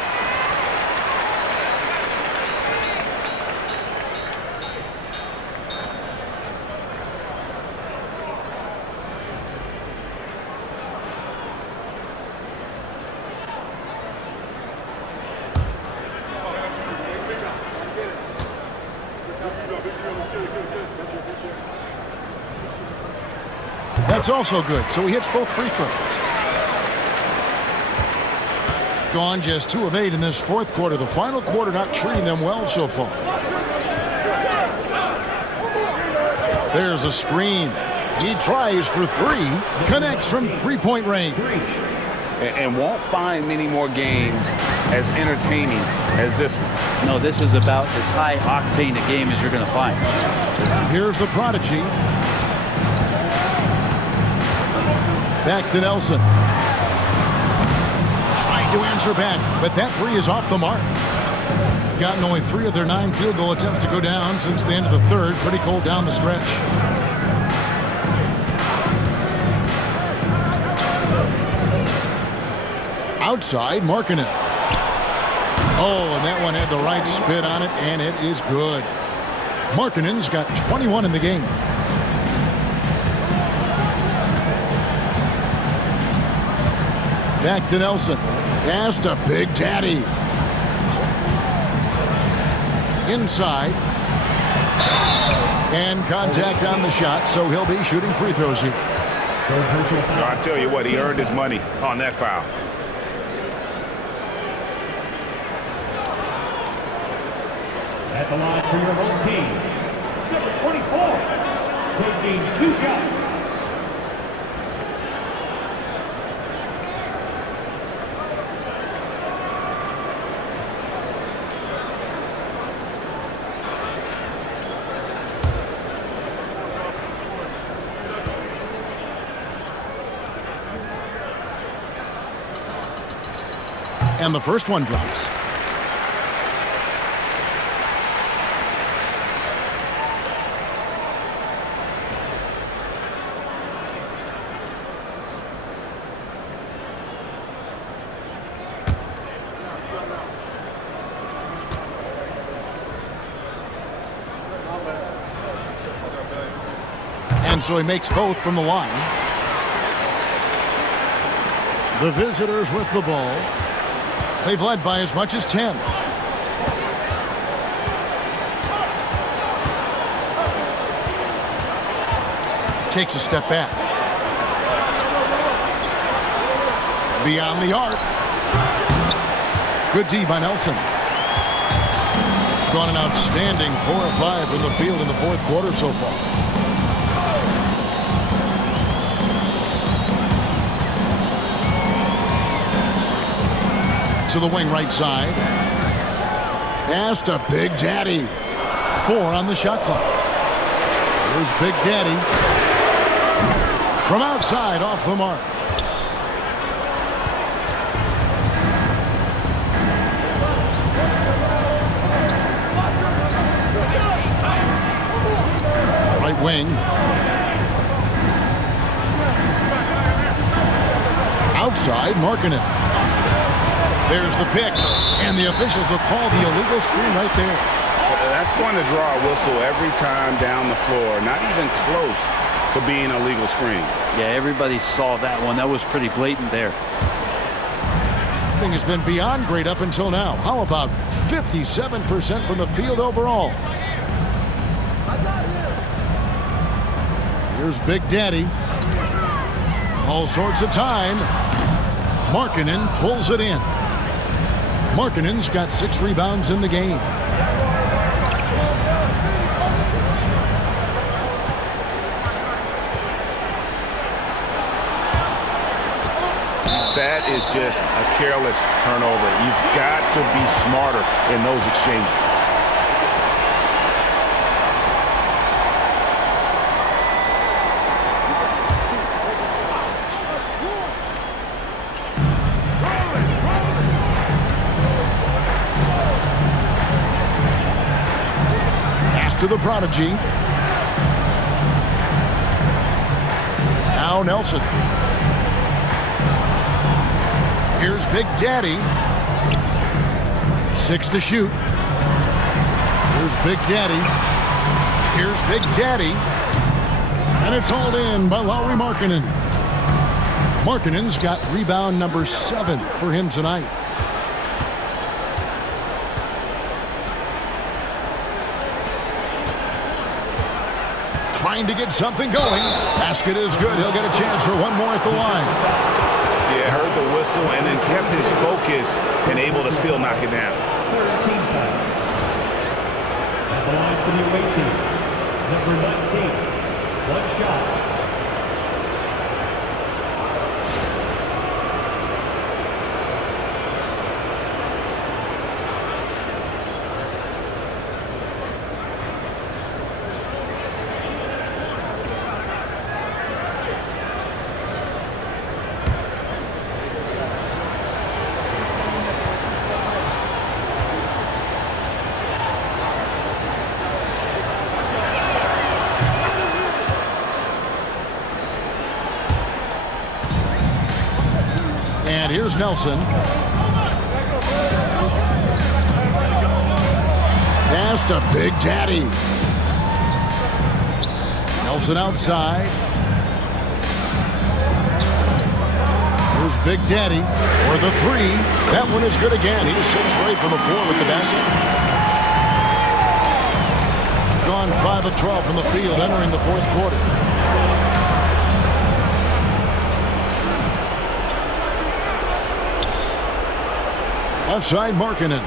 That's also good, so he hits both free throws. Gone just 2 of 8 in this fourth quarter. The final quarter not treating them well so far. There's a screen. He tries for 3. Connects from three-point range. And won't find many more games as entertaining as this one. No, this is about as high octane a game as you're going to find. Here's the prodigy. Back to Nelson. Trying to answer back, but that 3 is off the mark. Gotten only 3 of their 9 field goal attempts to go down since the end of the third. Pretty cold down the stretch. Outside, Markkanen. Oh, and that one had the right spin on it, and it is good. Markkanen's got 21 in the game. Back to Nelson. Pass to Big Daddy. Inside. And contact on the shot, so he'll be shooting free throws here. I tell you what, he earned his money on that foul. At the line for your home team, number 24, taking 2 shots. And the first one drops. And so he makes both from the line. The visitors with the ball. They've led by as much as 10. Takes a step back. Beyond the arc. Good D by Nelson. Gone an outstanding 4 of 5 from the field in the fourth quarter so far. To the wing right side. Pass to Big Daddy. 4 on the shot clock. Here's Big Daddy. From outside, off the mark. Right wing. Outside, Markkanen. There's the pick, and the officials will call the illegal screen right there. That's going to draw a whistle every time down the floor. Not even close to being a legal screen. Yeah, everybody saw that one. That was pretty blatant there. Thing has been beyond great up until now. How about 57% from the field overall? Here's Big Daddy. All sorts of time. Markkanen pulls it in. Markkanen's got 6 rebounds in the game. That is just a careless turnover. You've got to be smarter in those exchanges. To the prodigy. Now Nelson. Here's Big Daddy. 6 to shoot. Here's Big Daddy. Here's Big Daddy. And it's hauled in by Lauri Markkanen. Markkanen's got rebound number 7 for him tonight. Trying to get something going. Basket is good. He'll get a chance for one more at the line. Yeah, heard the whistle and then kept his focus and able to still knock it down. 13 foul. At the line for the away team, number 19. 1 shot. And here's Nelson. Pass to Big Daddy. Nelson outside. Here's Big Daddy for the 3. That one is good again. He's 6 right from the floor with the basket. Gone 5 of 12 from the field entering the fourth quarter. Left side, Markkanen.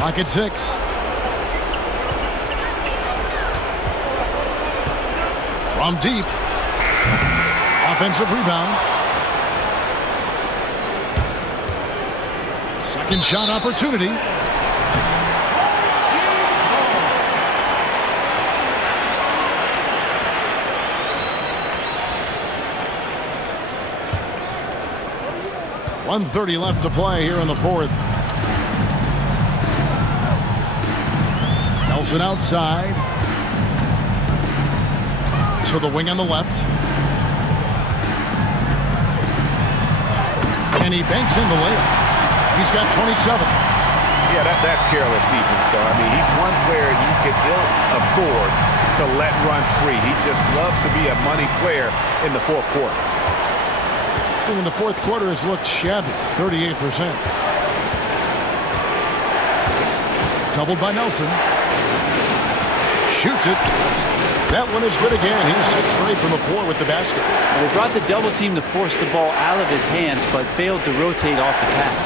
Clock at 6. From deep. Offensive rebound. Second shot opportunity. .130 left to play here in the fourth. Nelson outside. To the wing on the left. And he banks in the layup. He's got 27. Yeah, that's careless defense, though. I mean, he's one player you can ill afford to let run free. He just loves to be a money player in the fourth quarter. In the fourth quarter has looked shabby, 38%. Doubled by Nelson. Shoots it. That one is good again. He's 6 straight from the floor with the basket. Well, they brought the double team to force the ball out of his hands, but failed to rotate off the pass.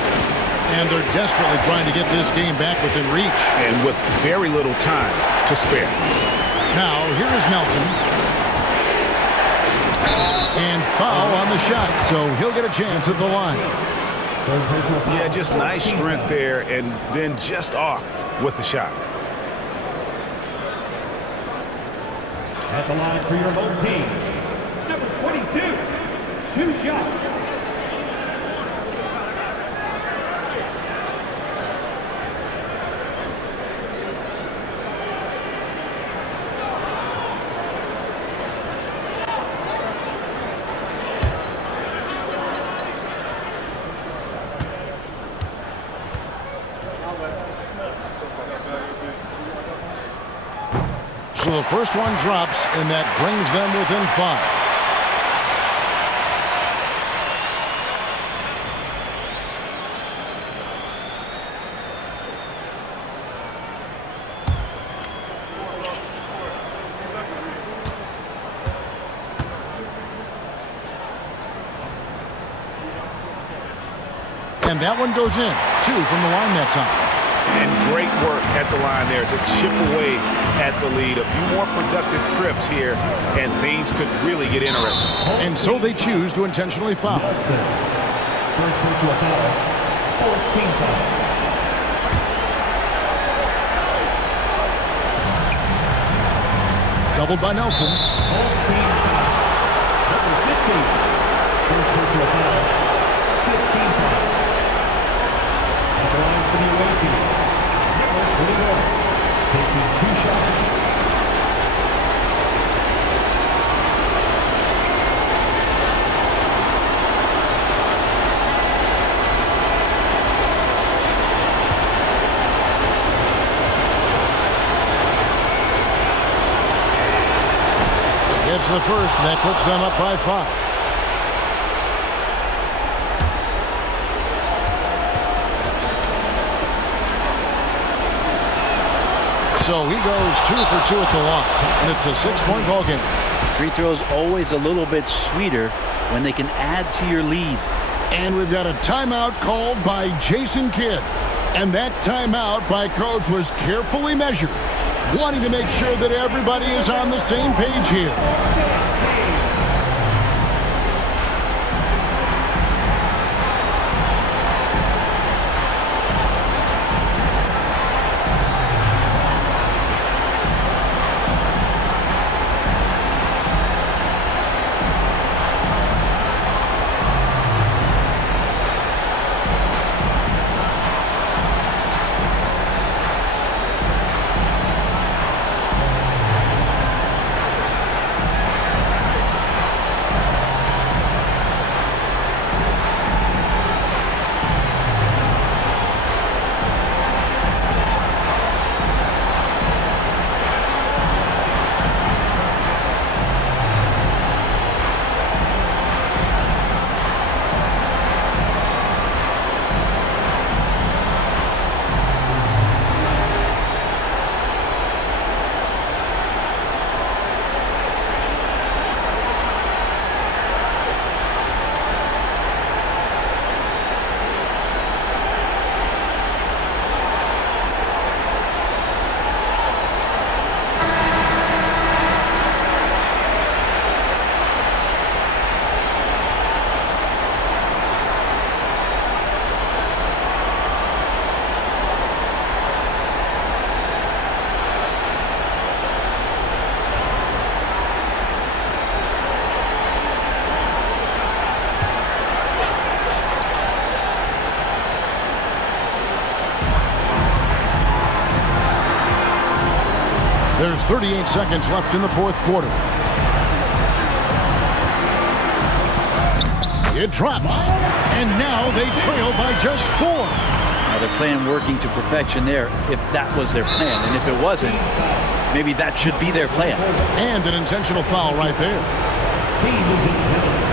And they're desperately trying to get this game back within reach. And with very little time to spare. Now, here is Nelson. And foul on the shot, so he'll get a chance at the line. Yeah, just nice strength there, and then just off with the shot. At the line for your home team, number 22, 2 shots. So the first one drops, and that brings them within 5. And that one goes in. 2 from the line that time. And great work at the line there to chip away at the lead. A few more productive trips here, and things could really get interesting. And so they choose to intentionally foul. First personal foul, 14 foul. Doubled by Nelson. Number 15. First personal foul, 15 foul. At the line for the away team, number 21, taking 2 shots. Gets the first, and that puts them up by 5. So he goes 2 for 2 at the line, and it's a 6-point ball game. Free throws always a little bit sweeter when they can add to your lead. And we've got a timeout called by Jason Kidd. And that timeout by Coach was carefully measured, wanting to make sure that everybody is on the same page here. There's 38 seconds left in the fourth quarter. It drops, and now they trail by just 4. Now they're playing working to perfection there if that was their plan. And if it wasn't, maybe that should be their plan. And an intentional foul right there. Team is in penalty.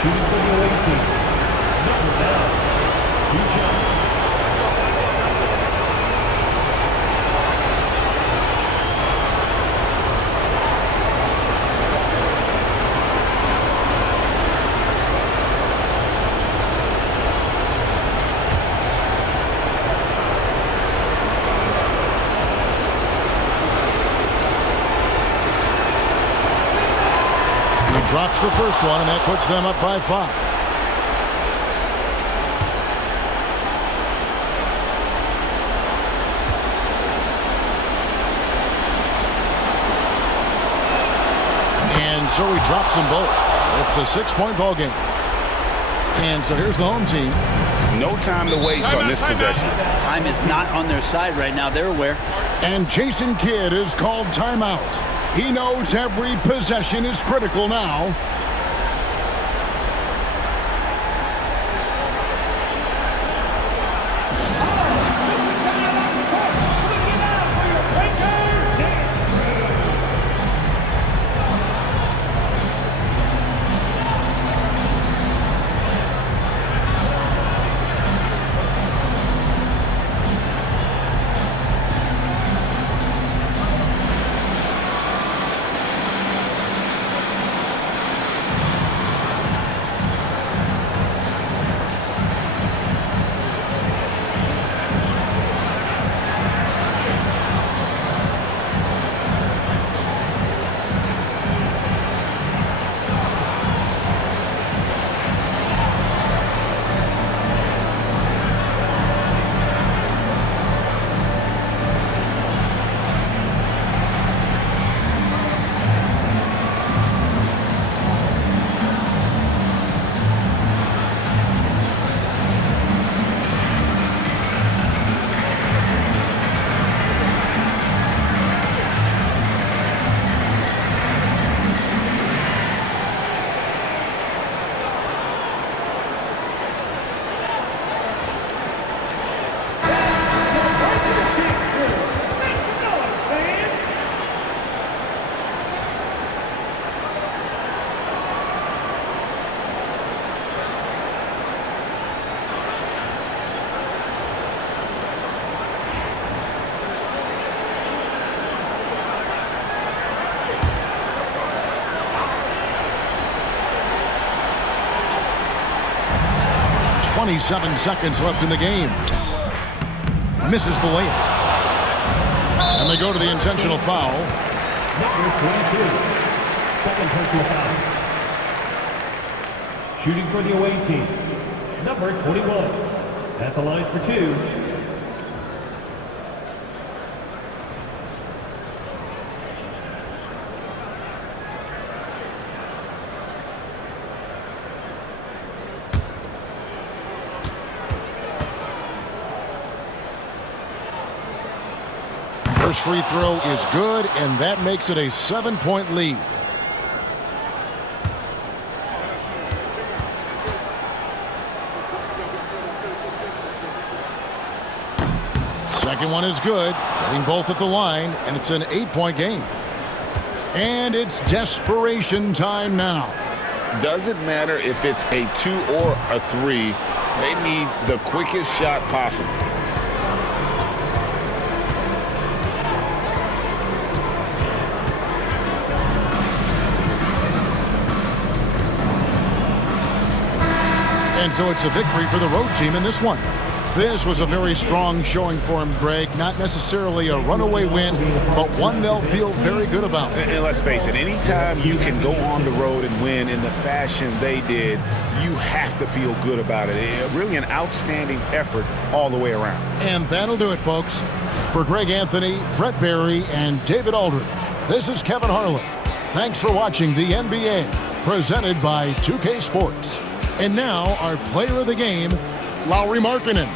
Shooting for the away team. Number 9. 2 shots. Drops the first one, and that puts them up by 5. And so he drops them both. It's a 6-point ball game. And so here's the home team. No time to waste on this possession. Time is not on their side right now. They're aware. And Jason Kidd is called timeout. He knows every possession is critical now. .27 seconds left in the game. Misses the layup. And they go to the intentional foul. Number 22. Second personal foul. Shooting for the away team. Number 21. At the line for 2. First free throw is good, and that makes it a 7-point lead. Second one is good, getting both at the line, and it's an 8-point game. And it's desperation time now. Doesn't matter if it's a 2 or a 3. They need the quickest shot possible. And so it's a victory for the road team in this one. This was a very strong showing for him, Greg. Not necessarily a runaway win, but one they'll feel very good about. And let's face it, anytime you can go on the road and win in the fashion they did, you have to feel good about it. Really an outstanding effort all the way around. And that'll do it, folks. For Greg Anthony, Brett Barry, and David Aldridge, this is Kevin Harlan. Thanks for watching the NBA, presented by 2K Sports. And now, our player of the game, Lauri Markkanen.